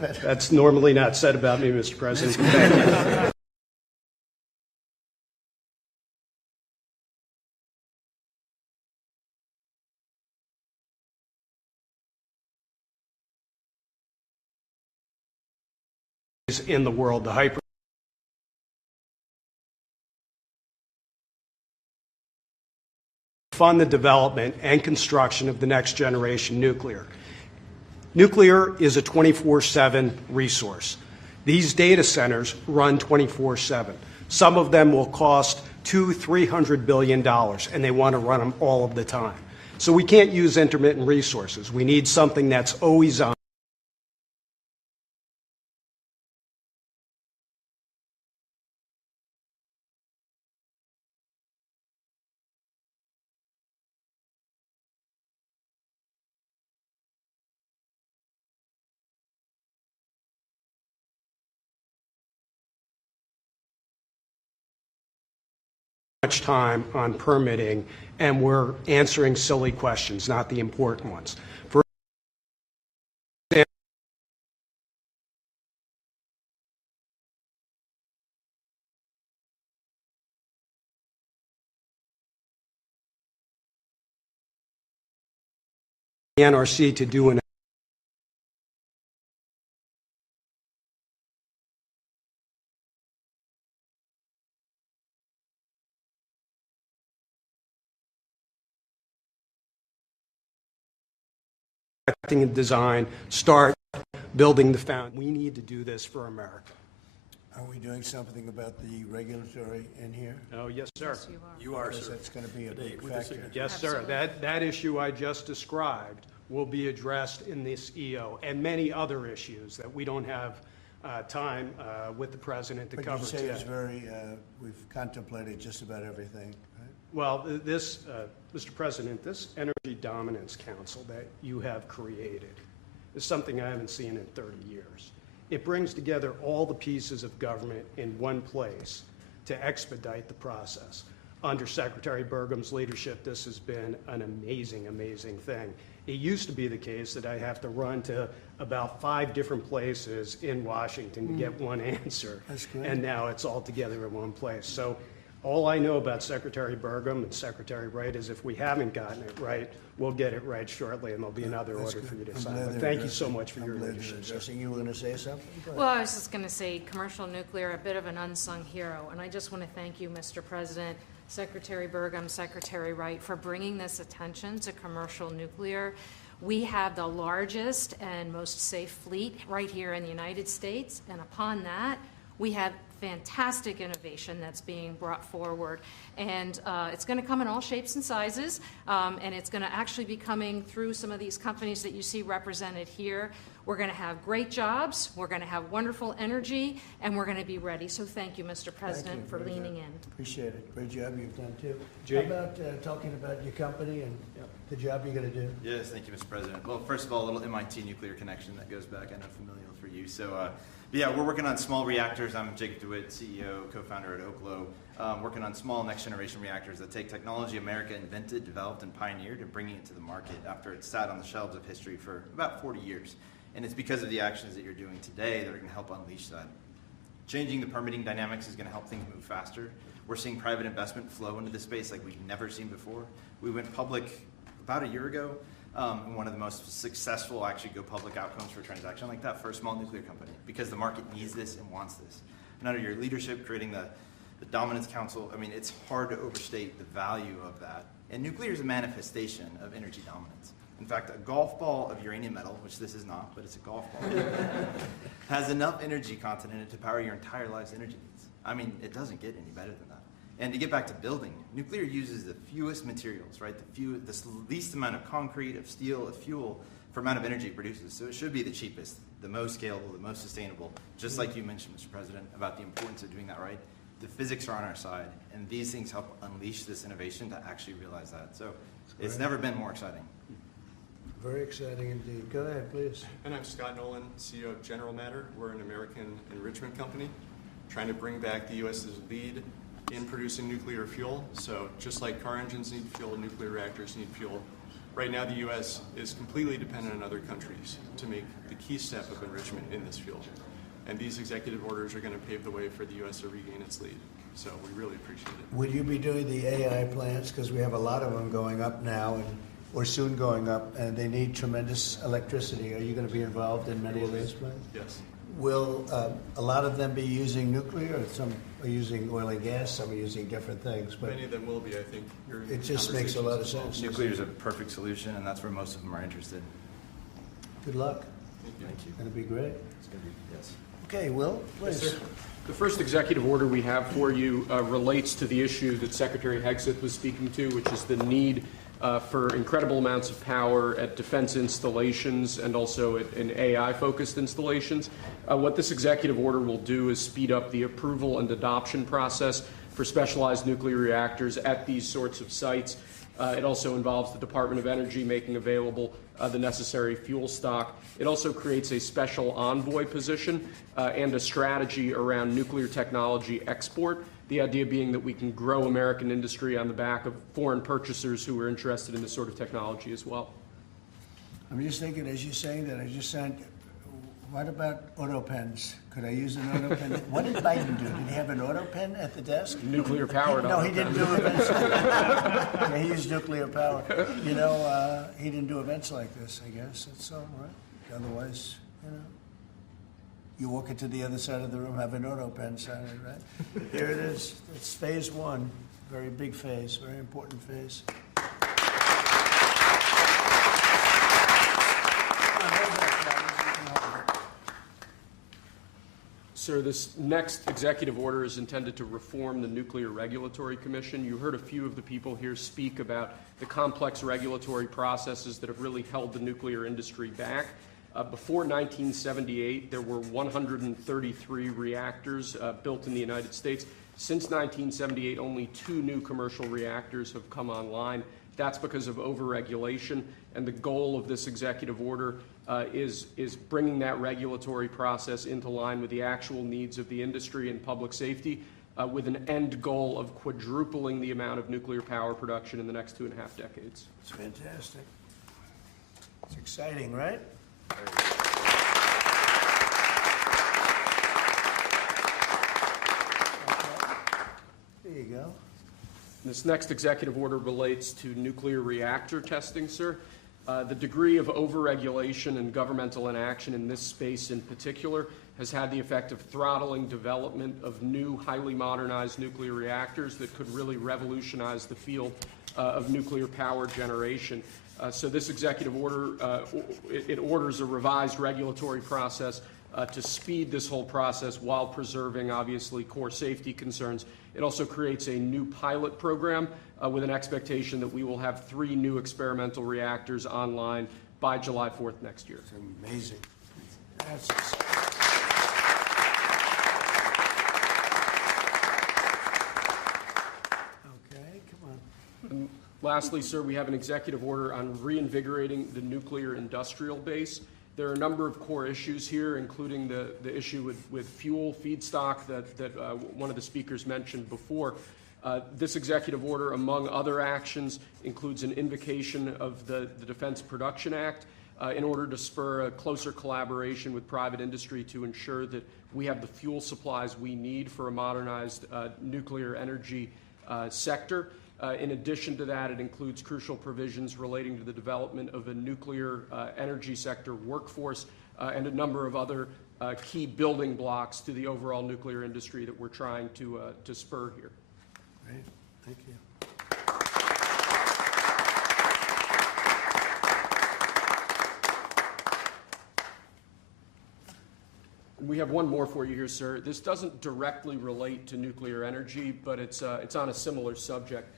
That's normally not said about me, Mr. President. Thank you. In the world, the fund the development and construction of the next generation nuclear. Nuclear is a 24/7 resource. These data centers run 24/7. Some of them will cost $200–300 billion, and they want to run them all of the time. So we can't use intermittent resources. We need something that's always on. Much time on permitting, and we're answering silly questions, not the important ones. For the NRC to do an and design, start building the foundation. We need to do this for America. Are we doing something about the regulatory in here? Oh, yes, sir. Yes, You are, sir. That's going to be a big factor. Yes, sir. That issue I just described will be addressed in this EO and many other issues that we don't have time with the President to cover today. But you say it's very, we've contemplated just about everything, right? Well, this, Mr. President, this Energy Dominance Council that you have created is something I haven't seen in 30 years. It brings together all the pieces of government in one place to expedite the process. Under Secretary Burgum's leadership, this has been an amazing, amazing thing. It used to be the case that I have to run to about 5 different places in Washington to get one answer. That's great. And now it's all together in one place. So all I know about Secretary Burgum and Secretary Wright is if we haven't gotten it right, we'll get it right shortly, and there'll be another order for you to sign. But thank you so much for your leadership, sir. You were going to say something? Well, I was just going to say commercial nuclear, a bit of an unsung hero. And I just want to thank you, Mr. President, Secretary Burgum, Secretary Wright, for bringing this attention to commercial nuclear. We have the largest and most safe fleet right here in the United States. And upon that, we have fantastic innovation that's being brought forward. And it's going to come in all shapes and sizes, and it's going to actually be coming through some of these companies that you see represented here. We're going to have great jobs, we're going to have wonderful energy, and we're going to be ready. So thank you, Mr. President, for leaning in. Appreciate it. Great job you've done, too. Jake? How about talking about your company and the job you're going to do? Yes, thank you, Mr. President. Well, first of all, a little MIT nuclear connection that goes back, I know, familiar for you. So, yeah, we're working on small reactors. I'm Jacob DeWitt, CEO, co-founder at Oklo, working on small next-generation reactors that take technology America invented, developed, and pioneered and bringing it to the market after it sat on the shelves of history for about 40 years. And it's because of the actions that you're doing today that are going to help unleash that. Changing the permitting dynamics is going to help things move faster. We're seeing private investment flow into this space like we've never seen before. We went public about a year ago. One of the most successful actually go public outcomes for a transaction like that for a small nuclear company because the market needs this and wants this. And under your leadership, creating the Dominance Council, I mean, it's hard to overstate the value of that. And nuclear is a manifestation of energy dominance. In fact, a golf ball of uranium metal, which this is not, but it's a golf ball, has enough energy content in it to power your entire life's energy needs. I mean, it doesn't get any better than that. And to get back to building, nuclear uses the fewest materials, right? The least amount of concrete, of steel, of fuel for amount of energy it produces. So it should be the cheapest, the most scalable, the most sustainable. Just like you mentioned, Mr. President, about the importance of doing that right. The physics are on our side, and these things help unleash this innovation to actually realize that. So it's never been more exciting. Very exciting indeed. Go ahead, please. And I'm Scott Nolan, CEO of General Matter. We're an American enrichment company trying to bring back the U.S.'s lead in producing nuclear fuel. So just like car engines need fuel, nuclear reactors need fuel. Right now the U.S. is completely dependent on other countries to make the key step of enrichment in this fuel. And these executive orders are going to pave the way for the U.S. to regain its lead. So we really appreciate it. Will you be doing the AI plants? Because we have a lot of them going up now, and or soon going up, and they need tremendous electricity. Are you going to be involved in many of those plants? Yes. Will a lot of them be using nuclear, or some are using oil and gas, some are using different things? But Many of them will be, I think. it just makes a lot of sense. Nuclear is a perfect solution, and that's where most of them are interested. Good luck. Thank you. Thank you. It'll be great. It's going to be, yes. Okay, Will, please. The first executive order we have for you relates to the issue that Secretary Hegseth was speaking to, which is the need for incredible amounts of power at defense installations and also in AI-focused installations. What this executive order will do is speed up the approval and adoption process for specialized nuclear reactors at these sorts of sites. It also involves the Department of Energy making available the necessary fuel stock. It also creates a special envoy position and a strategy around nuclear technology export. The idea being that we can grow American industry on the back of foreign purchasers who are interested in this sort of technology as well. I'm just thinking, as you're saying that, I just said, what about auto pens? Could I use an auto pen? What did Biden do? Did he have an auto pen at the desk? Nuclear powered. No, he didn't do events like that. Yeah, he used nuclear power. You know, he didn't do events like this, I guess. That's all right. Otherwise, you know, you walk into the other side of the room, have an auto pen sign it, right? Here it is. It's phase one. Very big phase, very important phase. Sir, this next executive order is intended to reform the Nuclear Regulatory Commission. You heard a few of the people here speak about the complex regulatory processes that have really held the nuclear industry back. Before 1978, there were 133 reactors built in the United States. Since 1978, only 2 new commercial reactors have come online. That's because of overregulation, and the goal of this executive order is bringing that regulatory process into line with the actual needs of the industry and public safety, with an end goal of quadrupling the amount of nuclear power production in the next 2.5 decades. It's fantastic. It's exciting, right? There you go. This next executive order relates to nuclear reactor testing, sir. The degree of overregulation and governmental inaction in this space in particular has had the effect of throttling development of new, highly modernized nuclear reactors that could really revolutionize the field of nuclear power generation. So this executive order, it orders a revised regulatory process to speed this whole process while preserving, obviously, core safety concerns. It also creates a new pilot program with an expectation that we will have 3 new experimental reactors online by July 4th next year. It's amazing. That's okay, come on. And lastly, sir, we have an executive order on reinvigorating the nuclear industrial base. There are a number of core issues here, including the issue with fuel feedstock that one of the speakers mentioned before. This executive order, among other actions, includes an invocation of the Defense Production Act in order to spur a closer collaboration with private industry to ensure that we have the fuel supplies we need for a modernized nuclear energy sector. In addition to that, it includes crucial provisions relating to the development of a nuclear energy sector workforce and a number of other key building blocks to the overall nuclear industry that we're trying to spur here. Great, thank you. We have one more for you here, sir. This doesn't directly relate to nuclear energy, but it's on a similar subject.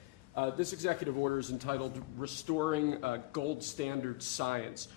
This executive order is entitled Restoring Gold Standard Science.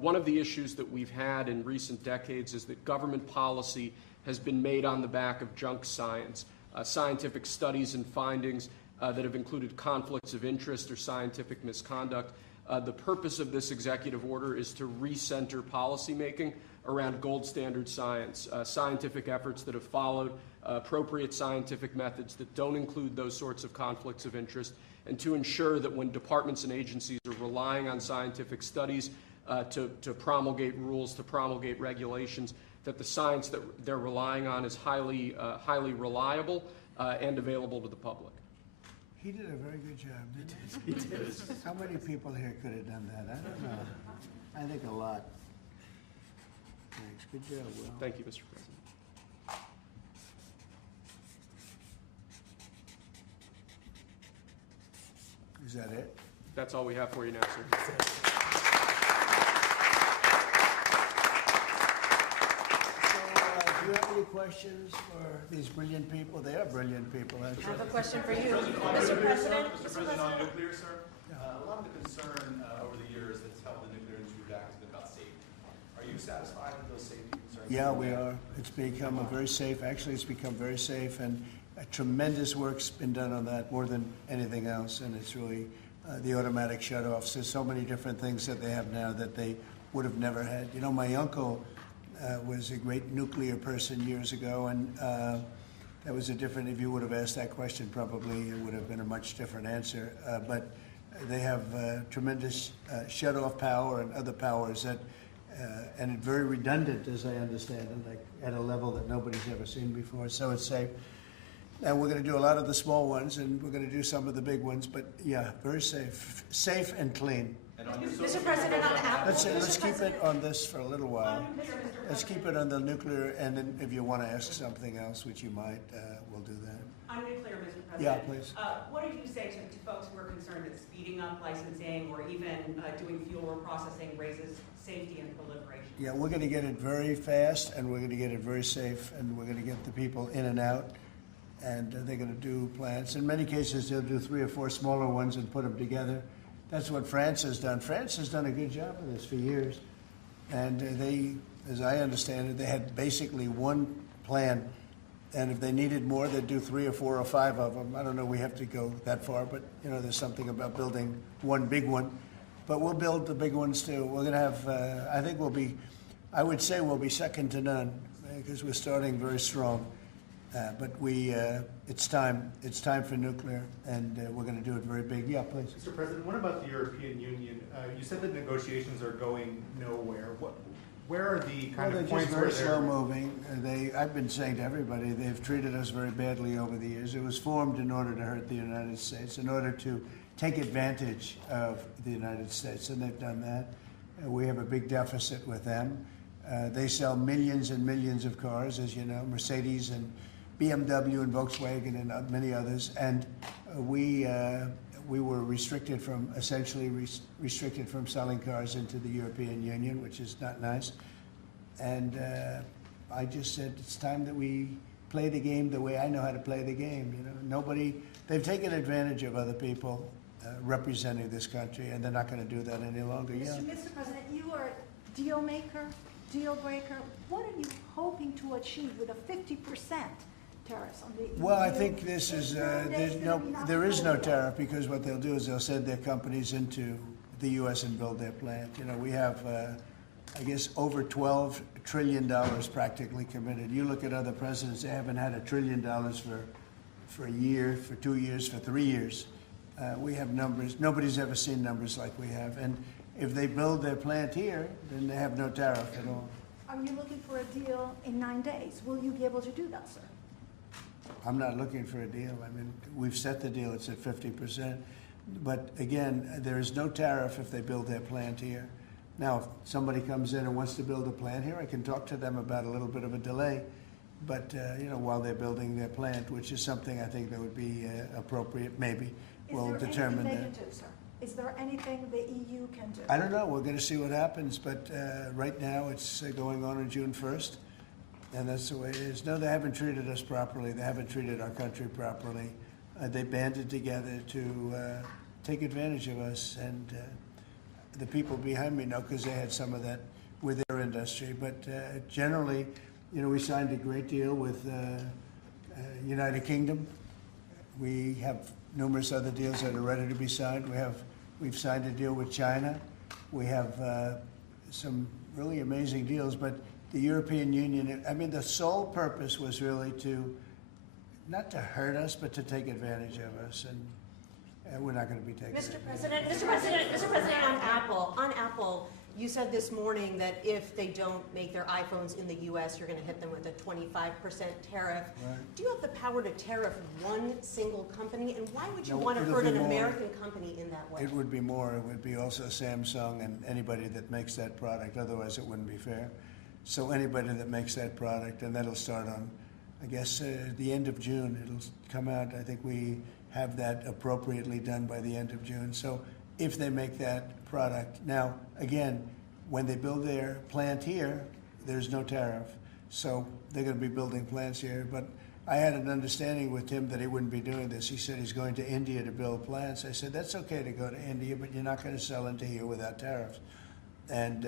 One of the issues that we've had in recent decades is that government policy has been made on the back of junk science, scientific studies and findings that have included conflicts of interest or scientific misconduct. The purpose of this executive order is to recenter policymaking around gold standard science, scientific efforts that have followed appropriate scientific methods that don't include those sorts of conflicts of interest, and to ensure that when departments and agencies are relying on scientific studies to promulgate rules, to promulgate regulations, that the science that they're relying on is highly reliable and available to the public. He did a very good job, didn't he? He did. How many people here could have done that? I don't know. I think a lot. Thanks. Good job, Will. Thank you, Mr. President. Is that it? That's all we have for you now, sir. Do you have any questions for these brilliant people? They are brilliant people, actually. I have a question for you, Mr. President. Mr. President, on nuclear, sir, a lot of the concern over the years that's held the nuclear industry back has been about safety. Are you satisfied with those safety concerns? Yeah, we are. It's become a very safe, actually it's become very safe, and a tremendous work's been done on that, more than anything else, and it's really the automatic shutoffs. There's so many different things that they have now that they would have never had. You know, my uncle was a great nuclear person years ago, and that was a different, if you would have asked that question, probably it would have been a much different answer. But they have tremendous shut-off power and other powers that, and it's very redundant, as I understand it, like at a level that nobody's ever seen before, so it's safe. And we're going to do a lot of the small ones, and we're going to do some of the big ones, but yeah, very safe. Safe and clean. Mr. President, on Apple. Let's keep it on this for a little while. Let's keep it on the nuclear, and then if you want to ask something else, which you might, we'll do that. On nuclear, Mr. President. Yeah, please. What did you say to folks who are concerned that speeding up licensing or even doing fuel reprocessing raises safety and proliferation? Yeah, we're going to get it very fast, and we're going to get it very safe, and we're going to get the people in and out, and they're going to do plants. In many cases, they'll do 3 or 4 smaller ones and put them together. That's what France has done. France has done a good job of this for years, and they, as I understand it, they had basically one plan, and if they needed more, they'd do 3 or 4 or 5 of them. I don't know we have to go that far, but you know, there's something about building one big one. But we'll build the big ones too. We're going to have, I think we'll be, I would say we'll be second to none, because we're starting very strong. But it's time for nuclear, and we're going to do it very big. Yeah, please. Mr. President, what about the European Union? You said that negotiations are going nowhere. Where are the kind of points where they're... They're slow moving. I've been saying to everybody, they've treated us very badly over the years. It was formed in order to hurt the United States, in order to take advantage of the United States, and they've done that. We have a big deficit with them. They sell millions and millions of cars, as you know, Mercedes and BMW and Volkswagen and many others, and we were restricted from, essentially restricted from selling cars into the European Union, which is not nice. And I just said it's time that we play the game the way I know how to play the game. You know, they've taken advantage of other people representing this country, and they're not going to do that any longer. Yeah. Mr. President, you are a deal maker, deal breaker. What are you hoping to achieve with a 50% tariffs on the EU? Well, I think this is, there is no tariff, because what they'll do is they'll send their companies into the U.S. and build their plant. You know, we have, I guess, over $12 trillion practically committed. You look at other presidents, they haven't had $1 trillion for a year, for 2 years, for 3 years. We have numbers, nobody's ever seen numbers like we have. And if they build their plant here, then they have no tariff at all. Are you looking for a deal in 9 days? Will you be able to do that, sir? I'm not looking for a deal. I mean, we've set the deal, it's at 50%. But again, there is no tariff if they build their plant here. Now, if somebody comes in and wants to build a plant here, I can talk to them about a little bit of a delay. But, you know, while they're building their plant, which is something I think that would be appropriate, maybe, we'll determine that. Is there anything they can do, sir? Is there anything the EU can do? I don't know. We're going to see what happens. But right now, it's going on June 1st. And that's the way it is. No, they haven't treated us properly. They haven't treated our country properly. They banded together to take advantage of us. And the people behind me know, because they had some of that with their industry. But generally, you know, we signed a great deal with United Kingdom. We have numerous other deals that are ready to be signed. We've signed a deal with China. We have some really amazing deals. But the European Union, I mean, the sole purpose was really not to hurt us, but to take advantage of us, and we're not going to be taking Mr. President, on Apple, You said this morning that if they don't make their iPhones in the U.S., you're going to hit them with a 25% tariff. Right. Do you have the power to tariff one single company? And why would you want to hurt an American company in that way? It would be more. It would be also Samsung and anybody that makes that product. Otherwise, it wouldn't be fair. So anybody that makes that product, and that'll start on, I guess, the end of June. It'll come out. I think we have that appropriately done by the end of June. So if they make that product. Now, again, when they build their plant here, there's no tariff. So they're going to be building plants here. But I had an understanding with him that he wouldn't be doing this. He said he's going to India to build plants. I said, that's okay to go to India, but you're not going to sell into here without tariffs. And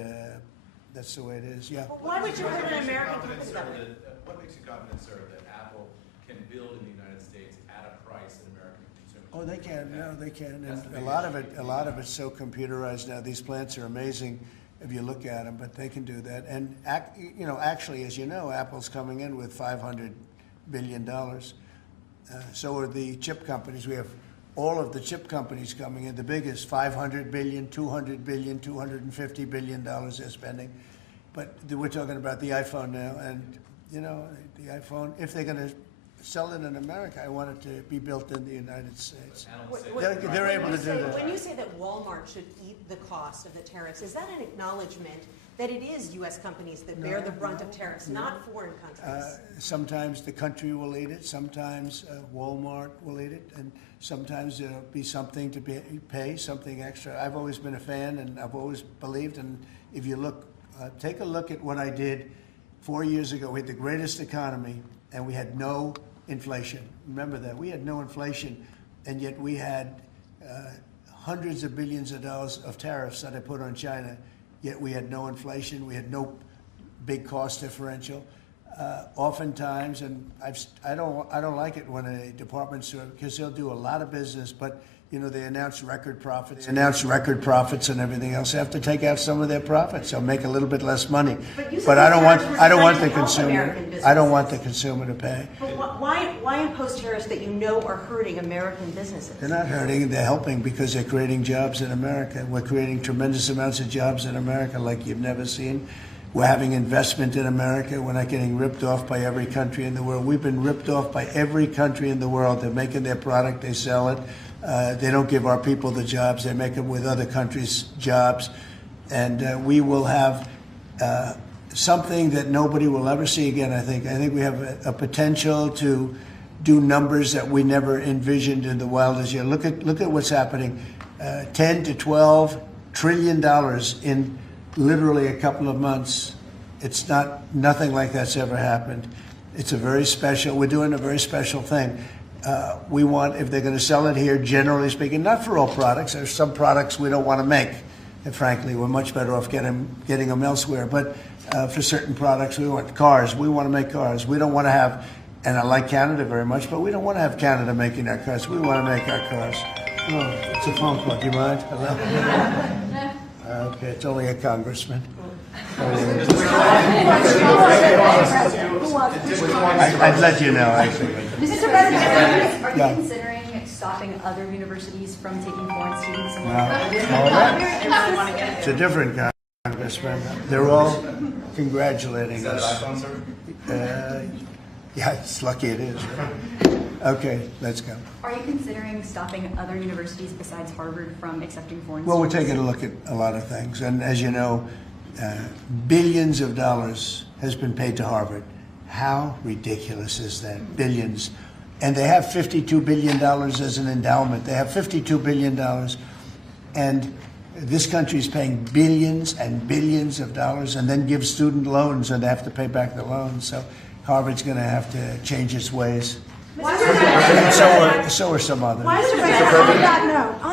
that's the way it is, yeah. Well, why would you hurt an American company that way? What makes you confident, sir, that Apple can build in the United States at a price that American consumers? Oh, they can. No, they can. And a lot of it's so computerized now. These plants are amazing if you look at them, but they can do that. And actually, as you know, Apple's coming in with $500 billion. So are the chip companies. We have all of the chip companies coming in. The biggest, $500 billion, $200 billion, $250 billion they're spending. But we're talking about the iPhone now, and the iPhone. If they're going to sell it in America, I want it to be built in the United States. They're able to do that. When you say that Walmart should eat the cost of the tariffs, is that an acknowledgement that it is U.S. companies that bear the brunt of tariffs, not foreign countries? Sometimes the country will eat it, sometimes Walmart will eat it, and sometimes there'll be something to pay, something extra. I've always been a fan, and I've always believed, and if you look, take a look at what I did 4 years ago. We had the greatest economy, and we had no inflation. Remember that. We had no inflation, and yet we had hundreds of billions of dollars of tariffs that I put on China, yet we had no inflation. We had no big cost differential. Oftentimes, and I don't like it when a department store, because they'll do a lot of business, but they announce record profits. And everything else. They have to take out some of their profits. They'll make a little bit less money. But I don't want the consumer. I don't want the consumer to pay. But why impose tariffs that are hurting American businesses? They're not hurting. They're helping because they're creating jobs in America. We're creating tremendous amounts of jobs in America like you've never seen. We're having investment in America. We're not getting ripped off by every country in the world. We've been ripped off by every country in the world. They're making their product. They sell it. They don't give our people the jobs. They make them with other countries' jobs. And we will have something that nobody will ever see again, I think. I think we have a potential to do numbers that we never envisioned in the wildest year. Look at what's happening. 10 to 12 trillion dollars in literally a couple of months. It's nothing like that's ever happened. It's we're doing a very special thing. We want, if they're going to sell it here, generally speaking, not for all products. There's some products we don't want to make. And frankly, we're much better off getting them elsewhere. But for certain products, we want cars. We want to make cars. We don't want to have, and I like Canada very much, but we don't want to have Canada making our cars. We want to make our cars. Oh, it's a phone call. Do you mind? Hello? Okay, it's only a congressman. I'd let you know, actually. Mr. President, are you considering stopping other universities from taking foreign students? It's a different congressman. They're all congratulating us. Is that an iPhone, sir? Yeah, it's lucky it is. Right? Okay, let's go. Are you considering stopping other universities besides Harvard from accepting foreign students? Well, we're taking a look at a lot of things. And as you know, billions of dollars has been paid to Harvard. How ridiculous is that? Billions. And they have $52 billion as an endowment. They have $52 billion. And this country is paying billions and billions of dollars and then gives student loans, and they have to pay back the loans. So Harvard's going to have to change its ways. And so are some others. On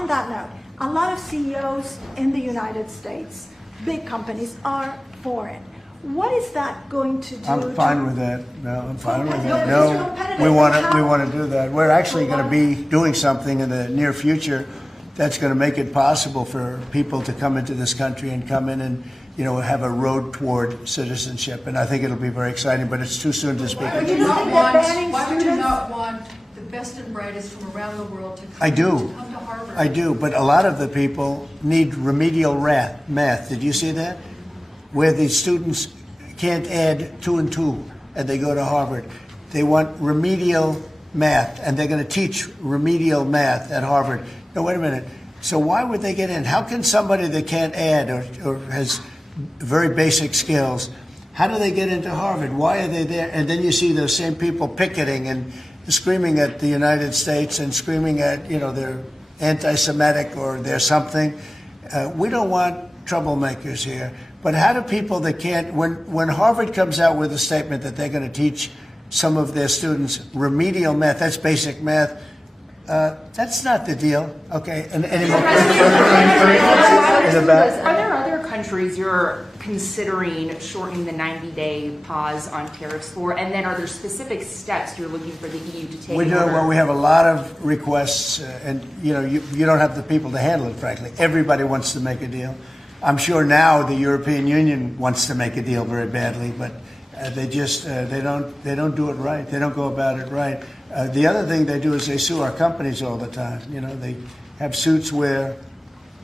that note, a lot of CEOs in the United States, big companies, are foreign. What is that going to do? I'm fine with that. No, I'm fine with that. No, we want to do that. We're actually going to be doing something in the near future that's going to make it possible for people to come into this country and come in and have a road toward citizenship. And I think it'll be very exciting, but it's too soon to speak. Why would you not want the best and brightest from around the world to come, I do. to come to Harvard. I do, but a lot of the people need remedial math. Did you see that? Where the students can't add 2 and 2 and they go to Harvard. They want remedial math, and they're going to teach remedial math at Harvard. No, wait a minute. So why would they get in? How can somebody that can't add or has very basic skills, how do they get into Harvard? Why are they there? And then you see those same people picketing and screaming at the United States and screaming at, you know, they're anti-Semitic or they're something. We don't want troublemakers here. But how do people that can't, when Harvard comes out with a statement that they're going to teach some of their students remedial math, that's basic math, that's not the deal, okay? And anymore. Are there other countries you're considering shortening the 90-day pause on tariffs for? And then are there specific steps you're looking for the EU to take? Well, we have a lot of requests, and you know, you don't have the people to handle it, frankly. Everybody wants to make a deal. I'm sure now the European Union wants to make a deal very badly, but they just they don't do it right. They don't go about it right. The other thing they do is they sue our companies all the time. You know, they have suits where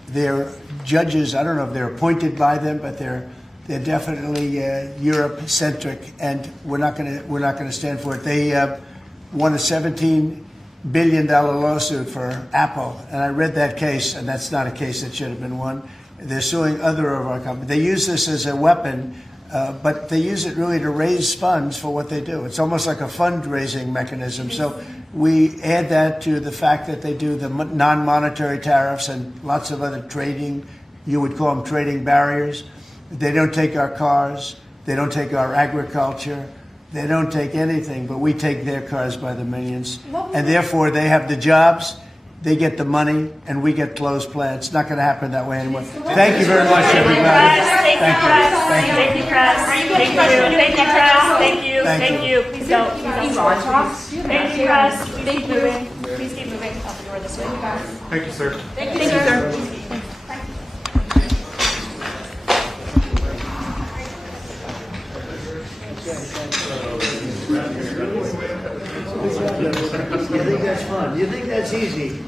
they're judges. I don't know if they're appointed by them, but they're definitely Europe-centric, and we're not going to stand for it. They won a $17 billion lawsuit for Apple, and I read that case, and that's not a case that should have been won. They're suing other of our companies. They use this as a weapon, but they use it really to raise funds for what they do. It's almost like a fundraising mechanism. So we add that to the fact that they do the non-monetary tariffs and lots of other trading, you would call them trading barriers. They don't take our cars. They don't take our agriculture. They don't take anything, but we take their cars by the millions. And therefore, they have the jobs. They get the money, and we get closed plants. It's not going to happen that way anymore. Thank you very much, everybody. Thank you, press. Thank you. Thank you. Please don't. Thank you, press. Please keep moving. Please keep moving out the door this way. Thank you, sir. Thank you, sir. You think that's fun? You think that's easy?